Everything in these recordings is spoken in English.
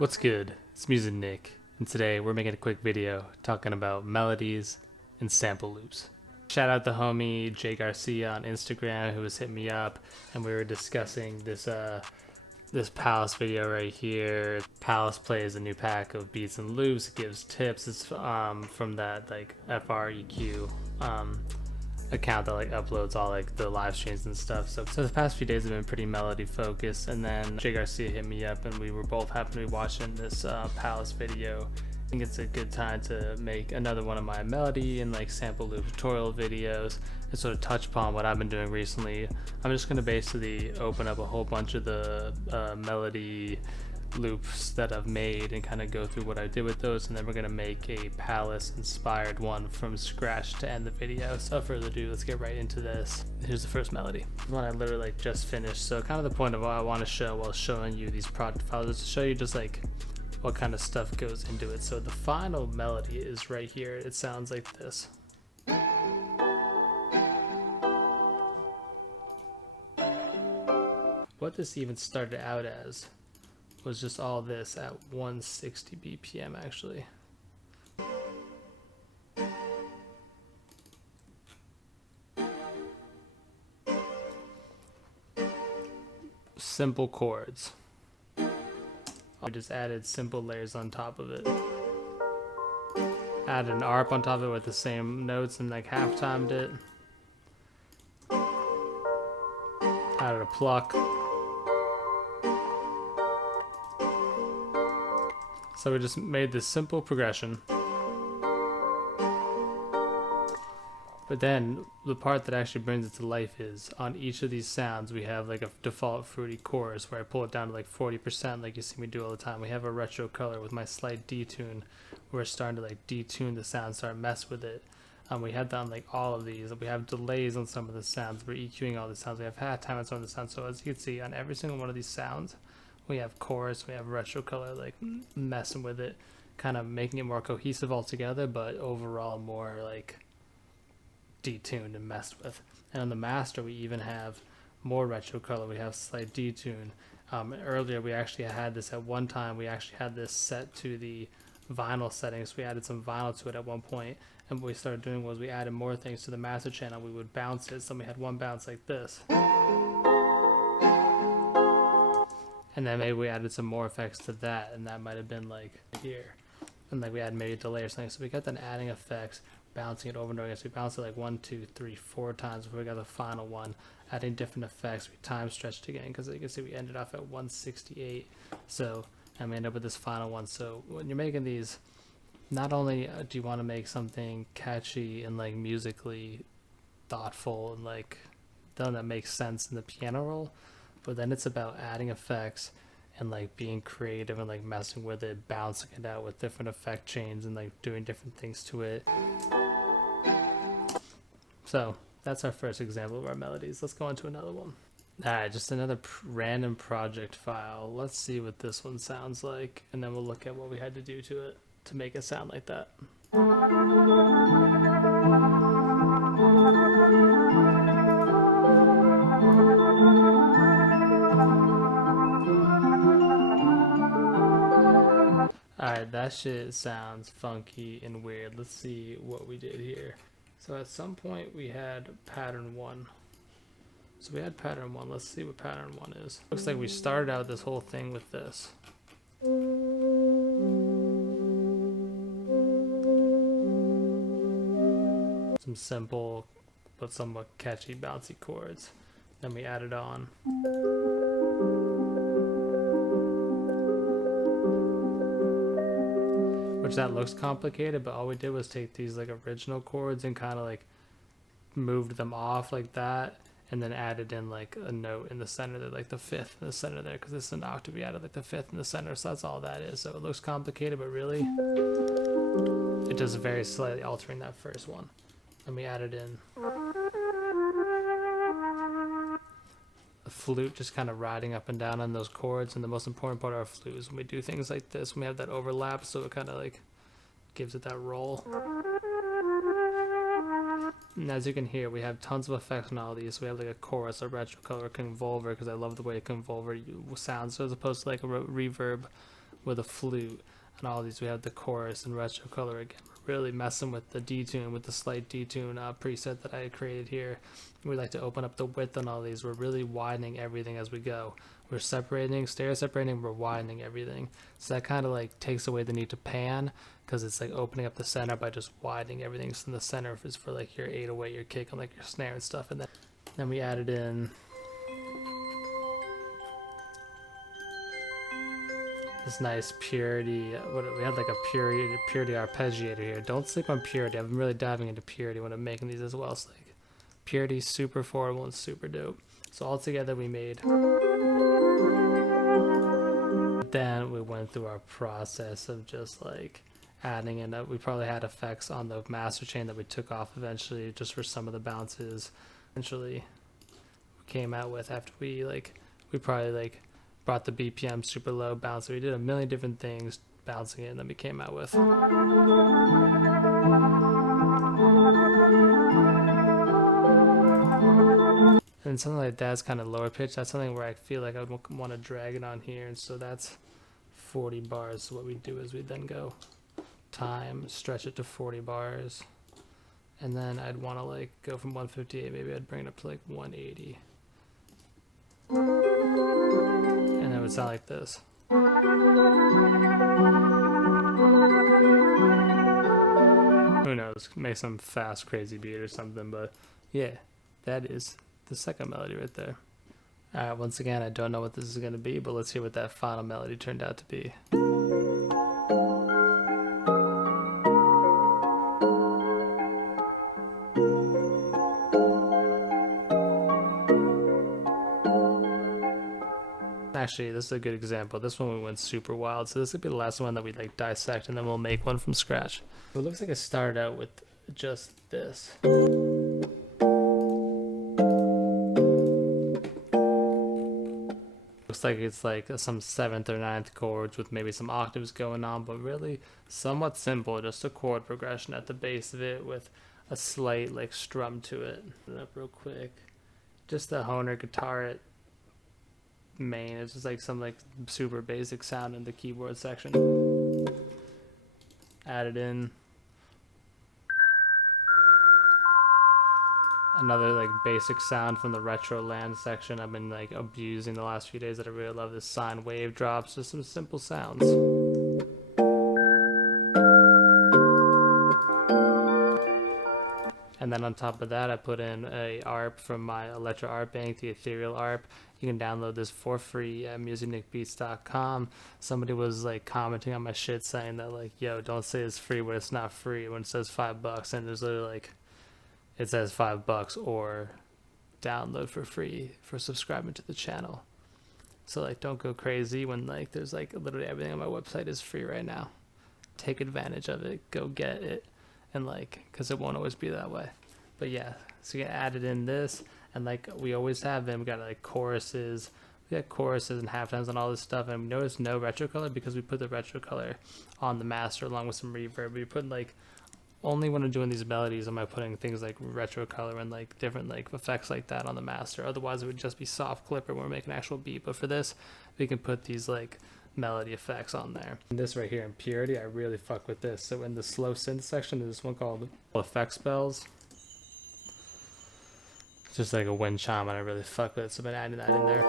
What's good? It's Music Nick, and today we're making a quick video talking about melodies and sample loops. Shout out the homie Jay Garcia on Instagram who was hitting me up, and we were discussing this Palace video right here. Palace plays a new pack of beats and loops, gives tips. It's from that like FREQ account that like uploads all like the live streams and stuff. So the past few days have been pretty melody focused, and then Jay Garcia hit me up and we were both happened to be watching this Palace video. I think it's a good time to make another one of my melody and like sample loop tutorial videos and sort of touch upon what I've been doing recently. I'm just going to basically open up a whole bunch of the melody loops that I've made and kind of go through what I did with those, and then we're going to make a Palace inspired one from scratch to end the video. So without further ado, let's get right into this. Here's the first melody, one I literally like just finished. So kind of the point of what I want to show while showing you these project files is to show you just like what kind of stuff goes into it. So the final melody is right here. It sounds like this. What this even started out as was just all this at 160 BPM actually. Simple chords. I just added simple layers on top of it. Added an ARP on top of it with the same notes and like half-timed it. Added a pluck. So we just made this simple progression. But then the part that actually brings it to life is on each of these sounds we have like a default fruity chorus where I pull it down to like 40% like you see me do all the time. We have a retro color with my slight detune. We're starting to like detune the sound, start mess with it. We have that on like all of these. We have delays on some of the sounds. We're EQing all the sounds. We have half time on some of the sounds. So as you can see on every single one of these sounds, we have chorus, we have retro color, like messing with it, kind of making it more cohesive altogether, but overall more like detuned and messed with. And on the master, we even have more retro color. We have slight detune. Earlier, we actually had this at one time. We actually had this set to the vinyl settings. We added some vinyl to it at one point, and what we started doing was we added more things to the master channel. We would bounce it. So we had one bounce like this. And then maybe we added some more effects to that, and that might have been like here. And like we had maybe a delay or something. So we got then adding effects, bouncing it over and over again. So we bounced it like 1, 2, 3, 4 times before we got the final one. Adding different effects. We time stretched again because you can see we ended off at 168. So, and we end up with this final one. So when you're making these, not only do you want to make something catchy and like musically thoughtful and like done that makes sense in the piano roll, but then it's about adding effects and like being creative and like messing with it, bouncing it out with different effect chains and like doing different things to it. So that's our first example of our melodies. Let's go on to another one. Alright, just another random project file. Let's see what this one sounds like, and then we'll look at what we had to do to it to make it sound like that. Alright, that shit sounds funky and weird. Let's see what we did here. So at some point we had pattern 1. So we had pattern 1. Let's see what pattern 1 is. Looks like we started out this whole thing with this. Some simple but somewhat catchy bouncy chords. Then we added on. Which that looks complicated, but all we did was take these like original chords and kind of like moved them off like that, and then added in like a note in the center there, like the 5th in the center there, because this is an octave. We added like the 5th in the center, so that's all that is. So it looks complicated, but really it does very slightly altering that first one. And we added in a flute just kind of riding up and down on those chords. And the most important part of our flute is when we do things like this, when we have that overlap, so it kind of like gives it that roll. And as you can hear, we have tons of effects on all these. So we have like a chorus, a retro color, a convolver, because I love the way a convolver sounds, so as opposed to like a reverb with a flute. And all these, we have the chorus and retro color again. We're really messing with the detune, with the slight detune preset that I had created here. We like to open up the width on all these. We're really widening everything as we go. We're separating, stereo separating, we're widening everything. So that kind of like takes away the need to pan, because it's like opening up the center by just widening everything. So in the center is for like your 808, your kick, and like your snare and stuff. And then we added in this nice purity. We had like a purity arpeggiator here. Don't sleep on purity. I've been really diving into purity when I'm making these as well. So like purity, super affordable and super dope. So all together we made. Then we went through our process of just like adding in. We probably had effects on the master chain that we took off eventually, just for some of the bounces. Eventually, we came out with, after we probably like brought the BPM super low, bounce. We did a million different things bouncing it, and then we came out with. And something like that's kind of lower pitch. That's something where I feel like I would want to drag it on here, and so that's 40 bars. So what we do is we then go time, stretch it to 40 bars, and then I'd want to like go from 158, maybe I'd bring it up to like 180, and it would sound like this. Who knows, make some fast crazy beat or something, but yeah, that is the second melody right there. Alright, once again, I don't know what this is going to be, but let's hear what that final melody turned out to be. Actually, this is a good example. This one we went super wild, so this would be the last one that we like dissect, and then we'll make one from scratch. It looks like I started out with just this. Looks like it's like some 7th or 9th chords with maybe some octaves going on, but really somewhat simple, just a chord progression at the base of it with a slight like strum to it. Put it up real quick. Just the Hohner guitar at main. It's just like some like super basic sound in the keyboard section. Added in another like basic sound from the retro land section I've been like abusing the last few days that I really love. This sine wave drops, just some simple sounds. And then on top of that, I put in a ARP from my Electro Art Bank, the Ethereal ARP. You can download this for free at musicnickbeats.com. Somebody was like commenting on my shit saying that like, yo, don't say it's free when it's not free, when it says $5, and there's literally like, it says $5 or download for free for subscribing to the channel. So like, don't go crazy when like there's like literally everything on my website is free right now. Take advantage of it, go get it, and like, because it won't always be that way. But yeah, so you added in this, and like we always have them, we got like choruses, we got choruses and halftimes and all this stuff, and notice no retro color because we put the retro color on the master along with some reverb. We put like, only when I'm doing these melodies am I putting things like retro color and like different like effects like that on the master. Otherwise it would just be soft clipper when we're making an actual beat. But for this, we can put these like melody effects on there. And this right here in purity, I really fuck with this. So in the slow synth section, there's this one called effect spells. It's just like a wind chime, and I really fuck with it, so I've been adding that in there.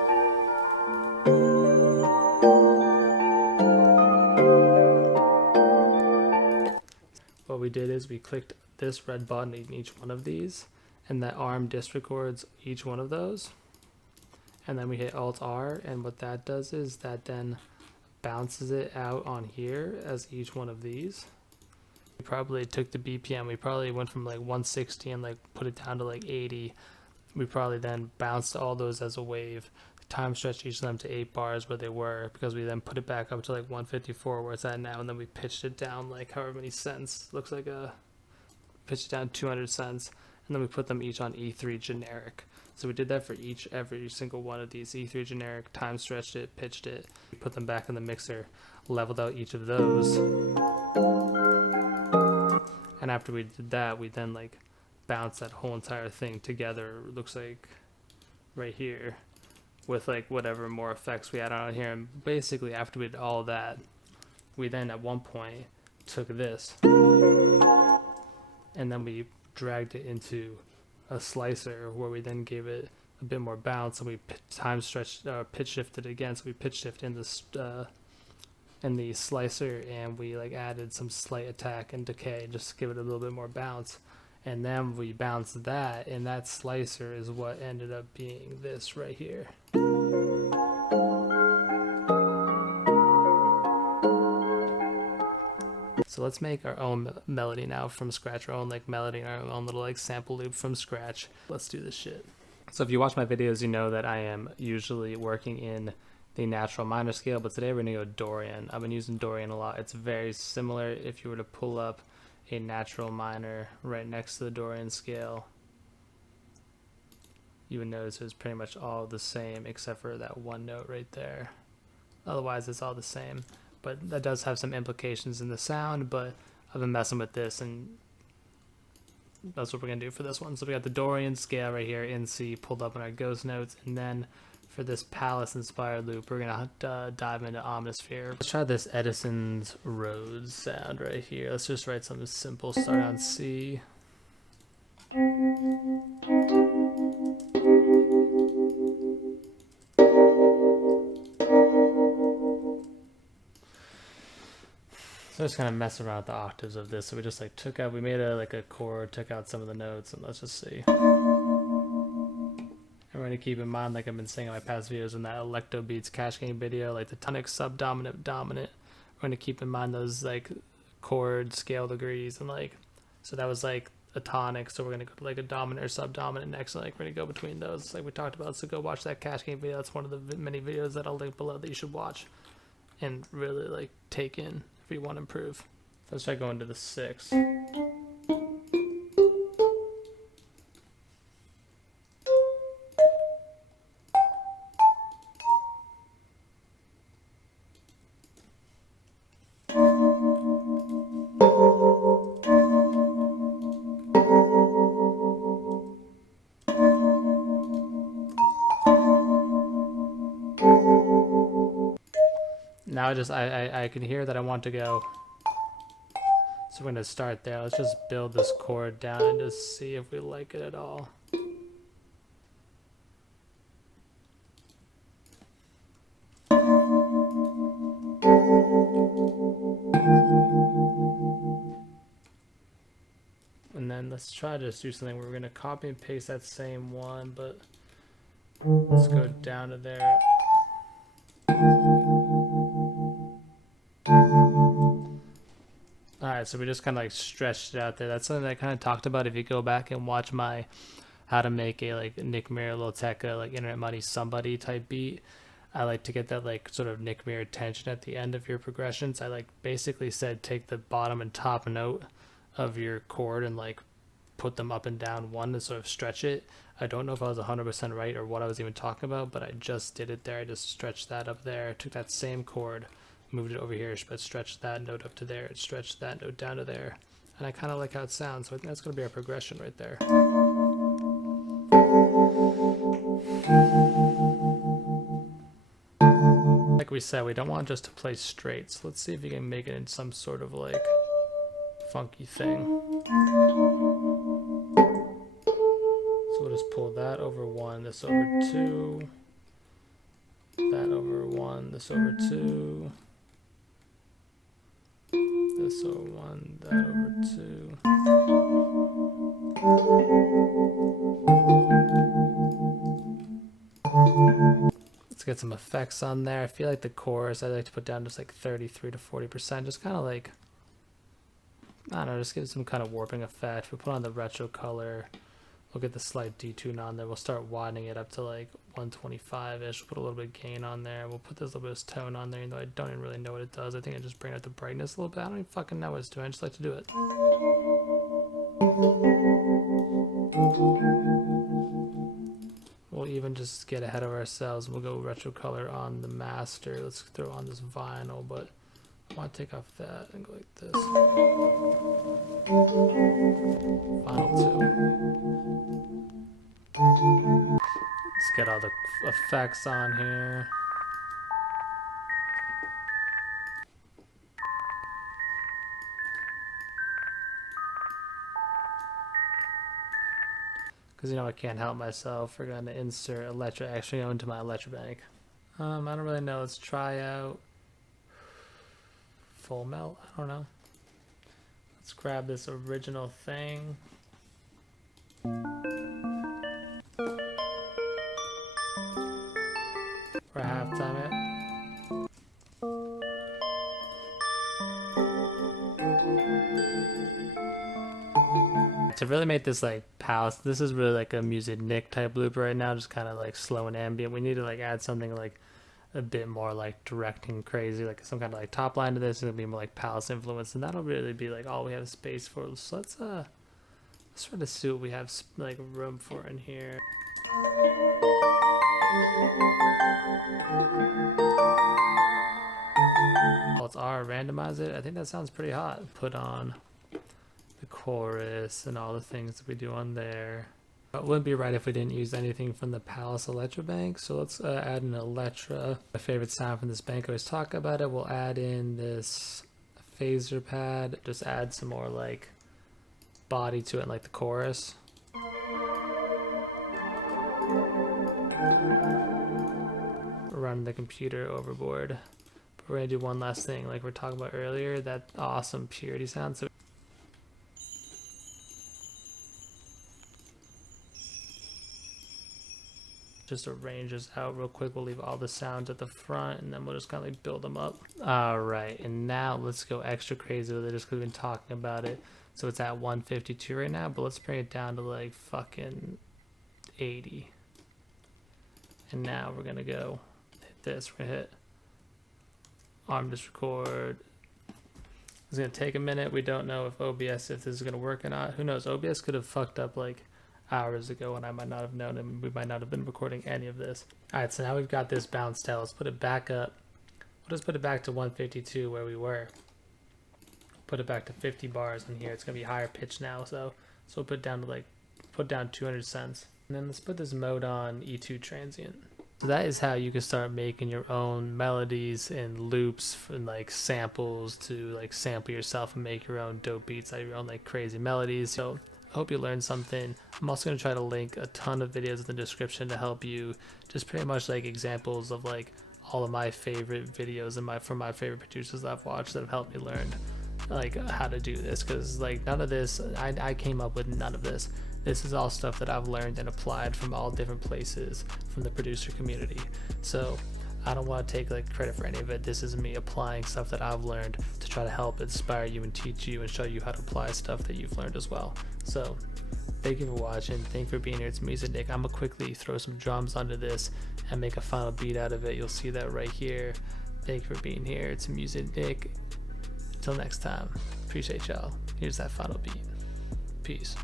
What we did is we clicked this red button in each one of these, and that arm disc records each one of those. And then we hit Alt R, and what that does is that then bounces it out on here as each one of these. We probably took the BPM, we probably went from like 160 and like put it down to like 80. We probably then bounced all those as a wave, time stretched each of them to 8 bars where they were, because we then put it back up to like 154 where it's at now, and then we pitched it down like however many cents, looks like a, pitched it down 200 cents, and then we put them each on E3 generic. So we did that for every single one of these. E3 generic, time stretched it, pitched it, we put them back in the mixer, leveled out each of those. And after we did that, we then like bounce that whole entire thing together, looks like right here, with like whatever more effects we add on here. And basically after we did all that, we then at one point took this and then we dragged it into a slicer where we then gave it a bit more bounce, and we pitch shifted again. So we pitch shift in the slicer, and we like added some slight attack and decay just to give it a little bit more bounce. And then we bounced that, and that slicer is what ended up being this right here. So let's make our own melody now from scratch, our own like melody, our own little like sample loop from scratch. Let's do this shit. So if you watch my videos, you know that I am usually working in the natural minor scale, but today we're gonna go Dorian. I've been using Dorian a lot. It's very similar. If you were to pull up a natural minor right next to the Dorian scale, you would notice it's pretty much all the same except for that one note right there. Otherwise it's all the same, but that does have some implications in the sound. But I've been messing with this, and that's what we're gonna do for this one. So we got the Dorian scale right here in C pulled up in our ghost notes, and then for this Palace inspired loop we're gonna dive into Omnisphere. Let's try this Edison's Rhodes sound right here. Let's just write something simple, start on C. So just kind of mess around with the octaves of this. So we just like we made a chord, took out some of the notes, and let's just see. And we're gonna keep in mind, like I've been saying in my past videos, in that Electro Beats Cash Game video, like the tonic, subdominant, dominant. We're gonna keep in mind those like chord scale degrees, and like, so that was like a tonic, so we're gonna go to like a dominant or subdominant next, and like we're gonna go between those, like we talked about. So go watch that Cash Game video. That's one of the many videos that I'll link below that you should watch and really like take in if you want to improve. So let's try going to the 6. Now I can hear that I want to go, so we're going to start there. Let's just build this chord down and just see if we like it at all. And then let's try to just do something where we're going to copy and paste that same one, but let's go down to there. Alright, so we just kind of like stretched it out there. That's something that I kind of talked about. If you go back and watch my how to make a like Nick Mirror, Lil Tecca, like Internet Money Somebody type beat, I like to get that like sort of Nick Mirror tension at the end of your progressions. I like basically said take the bottom and top note of your chord and like put them up and down one to sort of stretch it. I don't know if I was 100% right or what I was even talking about, but I just did it there. I just stretched that up there, took that same chord, moved it over here, but stretched that note up to there, and stretched that note down to there. And I kind of like how it sounds, so I think that's going to be our progression right there. Like we said, we don't want just to play straight, so let's see if you can make it in some sort of like funky thing. So we'll just pull that over 1, this over 2, that over 1, this over 2, this over 1, that over 2. Let's get some effects on there. I feel like the chorus I like to put down just like 33 to 40%, just kind of like, I don't know, just give it some kind of warping effect. We'll put on the retro color. We'll get the slight detune on there. We'll start widening it up to like 125-ish. We'll put a little bit of gain on there. We'll put this little bit of tone on there, even though I don't even really know what it does. I think I just bring out the brightness a little bit. I don't even fucking know what it's doing. I just like to do it. We'll even just get ahead of ourselves. We'll go retro color on the master. Let's throw on this vinyl, but I want to take off that and go like this. Vinyl 2. Let's get all the effects on here. because I can't help myself. We're going to insert Electro actually into my Electro bank. I don't really know. Let's try out full melt. I don't know. Let's grab this original thing. For halftime it. To really make this like palace, this is really like a music Nick type loop right now, just kind of like slow and ambient. We need to like add something like a bit more like direct and crazy, like some kind of like top line to this. It'll be more like palace influence, and that'll really be like all we have space for. So let's try to see what we have like room for in here. Let's randomize it. I think that sounds pretty hot. Put on the chorus and all the things that we do on there. It wouldn't be right if we didn't use anything from the Palace Electro bank. So let's add an Electro. My favorite sound from this bank, I always talk about it. We'll add in this phaser pad. Just add some more like body to it, like the chorus. Run the computer overboard. But we're gonna do one last thing, like we're talking about earlier, that awesome purity sound. So just arrange this out real quick. We'll leave all the sounds at the front, and then we'll just kind of like build them up. All right, and now let's go extra crazy with it, just because we've been talking about it. So it's at 152 right now, but let's bring it down to like fucking 80. And now we're gonna go hit this. We're gonna hit arm record. It's gonna take a minute. We don't know if OBS, if this is gonna work or not. Who knows? OBS could have fucked up like hours ago, and I might not have known, and we might not have been recording any of this. All right, so now we've got this bounce tail. Let's put it back up. We'll just put it back to 152 where we were. Put it back to 50 bars in here. It's gonna be higher pitch now, so we'll put down to like 200 cents. And then let's put this mode on E2 transient. So that is how you can start making your own melodies and loops and like samples to like sample yourself and make your own dope beats out of your own like crazy melodies. So I hope you learned something. I'm also going to try to link a ton of videos in the description to help you, just pretty much like examples of like all of my favorite videos and from my favorite producers that I've watched that have helped me learn like how to do this, because like none of this, I came up with none of this. This is all stuff that I've learned and applied from all different places from the producer community. So I don't want to take like credit for any of it. This is me applying stuff that I've learned to try to help inspire you and teach you and show you how to apply stuff that you've learned as well. So thank you for watching. Thank you for being here. It's Music Nick. I'm gonna quickly throw some drums onto this and make a final beat out of it. You'll see that right here. Thank you for being here. It's Music Nick. Until next time, appreciate y'all. Here's that final beat. Peace.